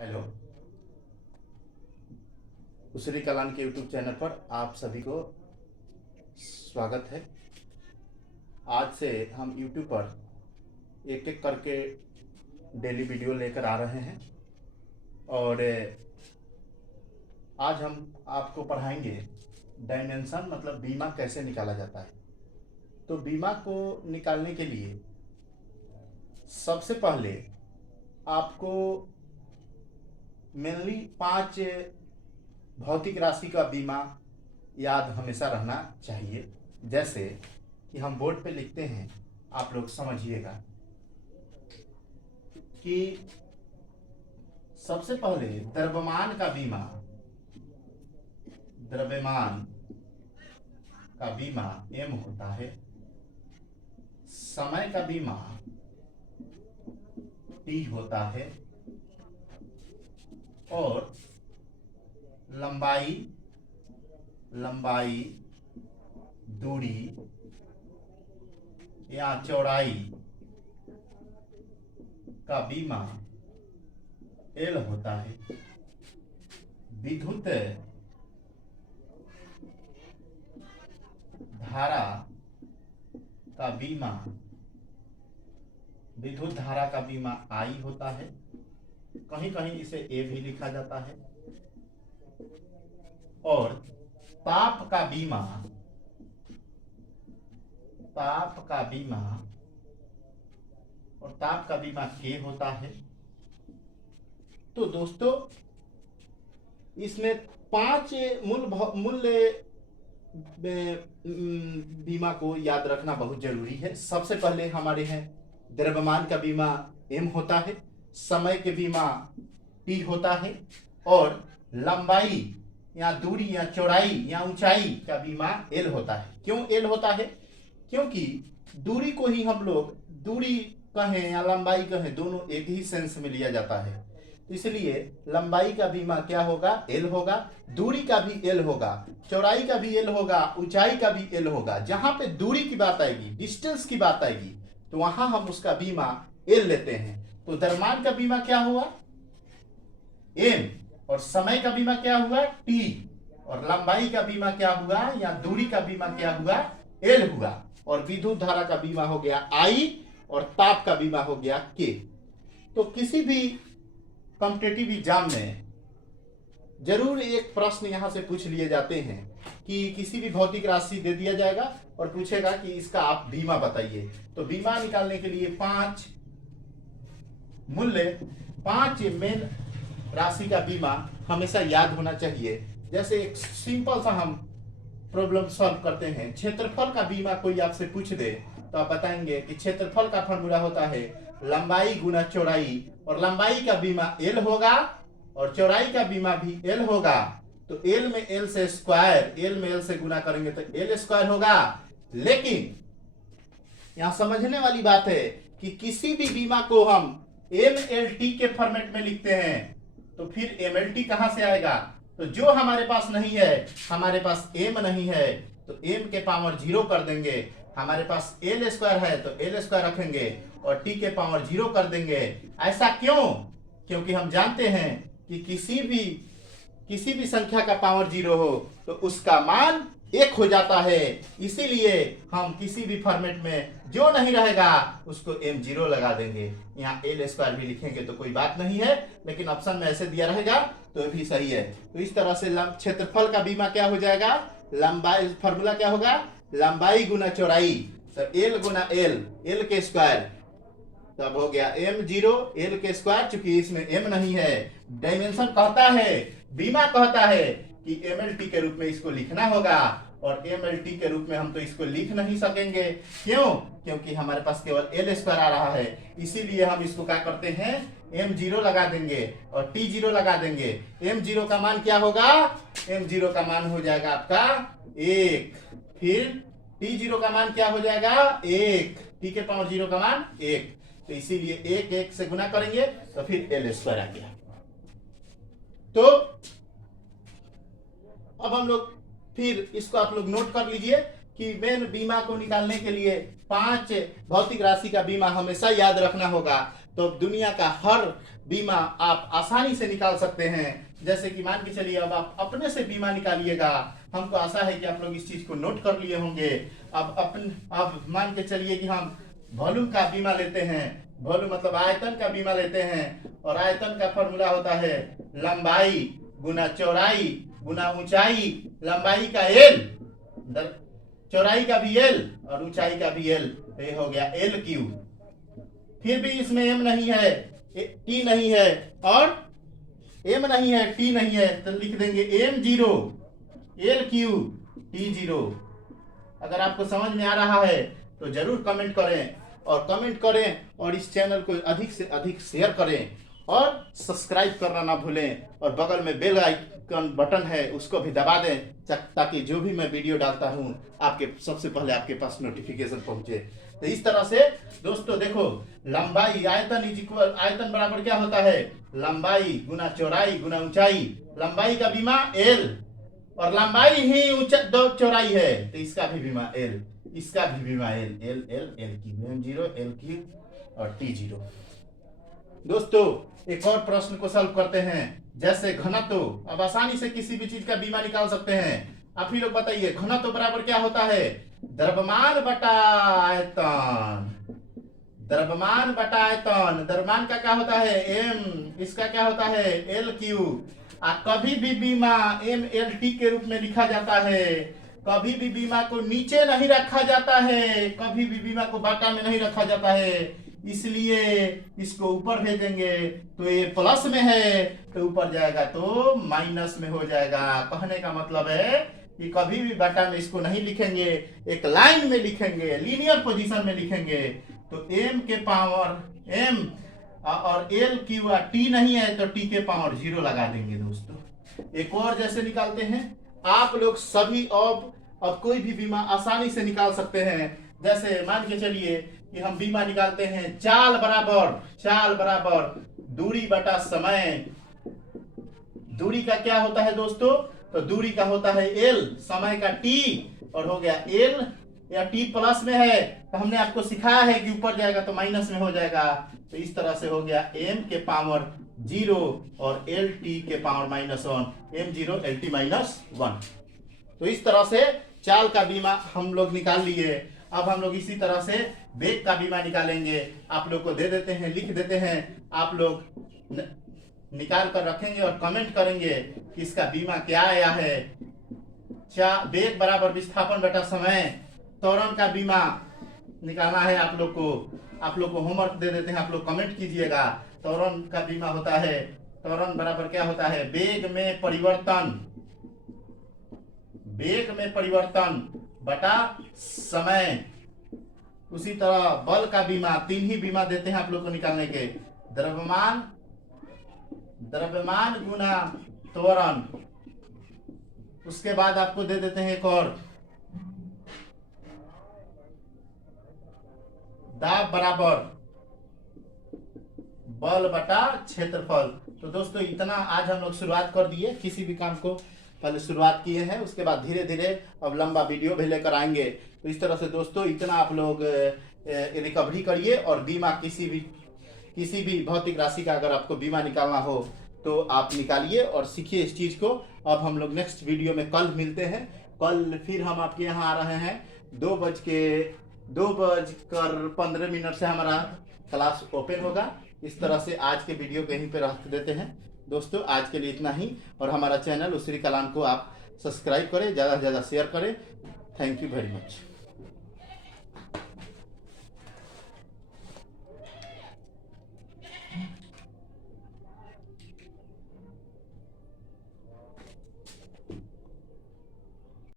Hello. उसरी कलान के YouTube channel पर आप सभी को स्वागत है। आज से हम यूट्यूब पर एक एक करके डेली वीडियो लेकर आ रहे हैं और आज हम आपको पढ़ाएंगे डायमेंशन मतलब बीमा कैसे निकाला जाता है। तो बीमा को निकालने के लिए सबसे पहले आपको मेनली 5 भौतिक राशि का बीमा याद हमेशा रहना चाहिए। जैसे कि हम बोर्ड पे लिखते हैं, आप लोग समझिएगा कि सबसे पहले द्रव्यमान का बीमा एम होता है, समय का बीमा टी होता है और लंबाई दूरी या चौड़ाई का बीमा एल होता है। विद्युत धारा का बीमा आई होता है, कहीं कहीं इसे ए भी लिखा जाता है। और ताप का बीमा के होता है। तो दोस्तों, इसमें 5 मूल्य बीमा को याद रखना बहुत जरूरी है। सबसे पहले हमारे हैं द्रव्यमान का बीमा एम होता है, समय के बीमा टी होता है और लंबाई या दूरी या चौड़ाई या ऊंचाई का बीमा एल होता है। क्यों एल होता है? क्योंकि दूरी को ही हम लोग दूरी कहें या लंबाई कहें, दोनों एक ही सेंस में लिया जाता है। इसलिए लंबाई का बीमा क्या होगा? एल होगा। दूरी का भी एल होगा, चौड़ाई का भी एल होगा, ऊंचाई का भी एल होगा। जहां पे दूरी की बात आएगी, डिस्टेंस की बात आएगी, तो वहां हम उसका बीमा एल लेते हैं। तो द्रव्यमान का बीमा क्या हुआ? एम। और समय का बीमा क्या हुआ? टी। और लंबाई का बीमा क्या हुआ या दूरी का बीमा क्या हुआ? एल हुआ। और विद्युत धारा का बीमा हो गया आई और ताप का बीमा हो गया के। तो किसी भी कॉम्पिटिटिव एग्जाम में जरूर एक प्रश्न यहां से पूछ लिए जाते हैं कि किसी भी भौतिक राशि दे दिया जाएगा और पूछेगा कि इसका आप बीमा बताइए। तो बीमा निकालने के लिए 5 मेन राशि का बीमा हमेशा याद होना चाहिए। जैसे एक सिंपल सा हम प्रॉब्लम सॉल्व करते हैं। क्षेत्रफल का बीमा कोई आपसे पूछ दे तो आप बताएंगे कि क्षेत्रफल का फॉर्मूला होता है लंबाई गुना चौड़ाई, और लंबाई का बीमा एल होगा और चौड़ाई का बीमा भी एल होगा। तो एल में एल से स्क्वायर, एल में एल से गुना करेंगे तो एल स्क्वायर होगा। लेकिन यहां समझने वाली बात है कि किसी भी बीमा को हम एम एल टी के फॉर्मेट में लिखते हैं तो फिर एम एल टी कहां से आएगा? तो जो हमारे पास नहीं है, हमारे पास एम नहीं है तो एम के पावर 0 कर देंगे। हमारे पास एल स्क्वायर है तो एल स्क्वायर रखेंगे और टी के पावर 0 कर देंगे। ऐसा क्यों? क्योंकि हम जानते हैं कि किसी भी संख्या का पावर 0 हो तो उसका मान 1 हो जाता है। इसीलिए हम किसी भी फॉर्मेट में जो नहीं रहेगा उसको m0 लगा देंगे। यहाँ एल स्क्वायर भी लिखेंगे तो कोई बात नहीं है, लेकिन ऑप्शन में ऐसे दिया रहेगा तो भी सही है। तो इस तरह से क्षेत्रफल का बीमा क्या हो जाएगा? लंबाई, फॉर्मूला क्या होगा? लंबाई गुना चौड़ाई, तो एल गुना एल के स्क्वायर, तब हो गया m0 एल के स्क्वायर। चूंकि इसमें m नहीं है, डायमेंशन कहता है, बीमा कहता है कि mlt के रूप में इसको लिखना होगा, और mlt के रूप में हम तो इसको लिख नहीं सकेंगे। क्यों? क्योंकि हमारे पास केवल एल स्क्वायर आ रहा है। इसीलिए हम इसको क्या करते हैं? m0 लगा देंगे और t0 लगा देंगे। m0 का मान क्या होगा? m0 का मान हो जाएगा आपका 1। फिर t0 का मान क्या हो जाएगा? 1। t के पावर 0 का मान 1। तो इसीलिए 1 से गुना करेंगे तो फिर एल स्क्वायर आ गया। तो अब हम लोग फिर इसको आप लोग नोट कर लीजिए कि मेन बीमा को निकालने के लिए 5 भौतिक राशि का बीमा हमेशा याद रखना होगा। तो अब दुनिया का हर बीमा आप आसानी से निकाल सकते हैं। जैसे कि मान के चलिए अब आप अपने से बीमा निकालिएगा। हमको आशा है कि आप लोग इस चीज को नोट कर लिए होंगे। अब मान के चलिए कि हम वॉल्यूम का बीमा लेते हैं। वॉल्यूम मतलब आयतन का बीमा लेते हैं, और आयतन का फॉर्मूला होता है लंबाई गुना चौड़ाई गुना ऊंचाई। लंबाई का एल, चौड़ाई का भी एल और ऊंचाई का भी एल, तो ये हो गया एल क्यू। फिर भी इसमें एम नहीं है, टी नहीं है, और एम नहीं है, टी नहीं है, तो लिख देंगे M zero L Q T zero. अगर आपको समझ में आ रहा है तो जरूर कमेंट करें, और कमेंट करें और इस चैनल को अधिक से अधिक शेयर करें, और सब्सक्राइब करना ना भूलें, और बगल में बेल आइकन बटन है उसको भी दबा दें, ताकि जो भी मैं वीडियो डालता हूं आपके सबसे पहले आपके पास नोटिफिकेशन पहुंचे। तो इस तरह से दोस्तों देखो, लंबाई आयतन इज इक्वल, आयतन बराबर क्या होता है, लंबाई गुना चौड़ाई गुना ऊंचाई। लंबाई का बीमा एल, और लंबाई ही चौड़ाई है, तो इसका भी बीमा एल, इसका भी बीमा L, L L L Q, M zero L Q और टी जीरो। दोस्तों एक और प्रश्न को सॉल्व करते हैं, जैसे घनत्व। अब आसानी से किसी भी चीज का बीमा निकाल सकते हैं। आप ही लोग बताइए, घनत्व बराबर क्या होता है, द्रव्यमान बटा आयतन। द्रव्यमान बटा आयतन, द्रव्यमान का क्या होता है एम, इसका क्या होता है एल क्यू। कभी भी बीमा एम एल टी के रूप में लिखा जाता है। कभी भी बीमा को नीचे नहीं रखा जाता है, कभी भी बीमा को बाटा में नहीं रखा जाता है, इसलिए इसको ऊपर भेजेंगे तो ये प्लस में है, तो ऊपर जाएगा तो माइनस में हो जाएगा। कहने का मतलब है कि कभी भी बाटा में इसको नहीं लिखेंगे, एक लाइन में लिखेंगे, लीनियर पोजीशन में लिखेंगे। तो एम के पावर एम और एल क्यू टी नहीं है तो टी के पावर 0 लगा देंगे। दोस्तों एक और जैसे निकालते हैं, आप लोग सभी अब कोई भी बीमा आसानी से निकाल सकते हैं। जैसे मान के चलिए कि हम बीमा निकालते हैं, चाल बराबर दूरी बटा समय। दूरी का क्या होता है दोस्तों, तो दूरी का होता है एल, समय का टी, और हो गया एल या टी प्लस में है तो हमने आपको सिखाया है कि ऊपर जाएगा तो माइनस में हो जाएगा। तो इस तरह से हो गया एम के पावर 0 और एल टी के पावर -1, एम 0 एल टी -1। तो इस तरह से चाल का बीमा हम लोग निकाल लिए। अब हम लोग इसी तरह से वेग का बीमा निकालेंगे। आप लोग को दे देते हैं, लिख देते हैं, आप लोग निकाल कर रखेंगे और कमेंट करेंगे कि इसका बीमा क्या आया है। वेग बराबर विस्थापन बटा समय। त्वरण का बीमा निकालना है आप लोग को होमवर्क दे देते हैं, आप लोग कमेंट कीजिएगा। त्वरण का बीमा होता है, त्वरण बराबर क्या होता है, वेग में परिवर्तन बटा समय। उसी तरह बल का बीमा, 3 ही बीमा देते हैं आप लोग को निकालने के, द्रव्यमान गुना त्वरण। उसके बाद आपको दे देते हैं एक और, दाब बराबर बल बटा क्षेत्रफल। तो दोस्तों इतना आज हम लोग शुरुआत कर दिए, किसी भी काम को पहले शुरुआत किए हैं, उसके बाद धीरे धीरे अब लंबा वीडियो भी लेकर आएंगे। तो इस तरह से दोस्तों इतना आप लोग रिकवरी करिए, और बीमा किसी भी भौतिक राशि का अगर आपको बीमा निकालना हो तो आप निकालिए और सीखिए इस चीज को। अब हम लोग नेक्स्ट वीडियो में कल मिलते हैं। कल फिर हम आपके यहाँ आ रहे हैं 2:15 से हमारा क्लास ओपन होगा। इस तरह से आज के वीडियो को यहीं पे रख देते हैं। दोस्तों आज के लिए इतना ही, और हमारा चैनल उसरी कलाम को आप सब्सक्राइब करें, ज़्यादा से ज़्यादा शेयर करें। Thank you very much.